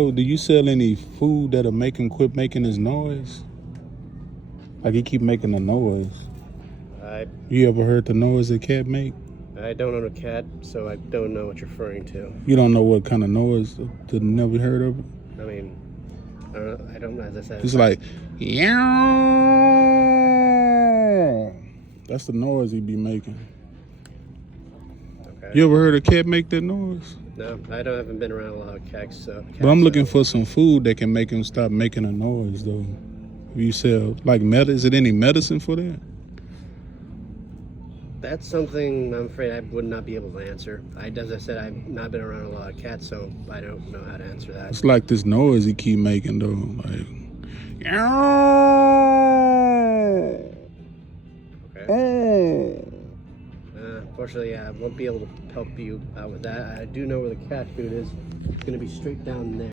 Oh, do you sell any food that'll make him quit making this noise? Like he keep making a noise. I You ever heard the noise a cat make? I don't own a cat, so I don't know what you're referring to. You don't know what kind of noise? Never heard of it? I mean, I don't know, as I said. It's like, yeah. That's the noise he be making. Okay. You ever heard a cat make that noise? No, haven't been around a lot of cats, so. But I'm looking for some food that can make him stop making a noise, though. You sell, like, is it any medicine for that? That's something I'm afraid I would not be able to answer. As I said, I've not been around a lot of cats, so I don't know how to answer that. It's like this noise he keep making, though. Like, Okay. Unfortunately, I won't be able to help you out with that. I do know where the cat food is. It's going to be straight down there.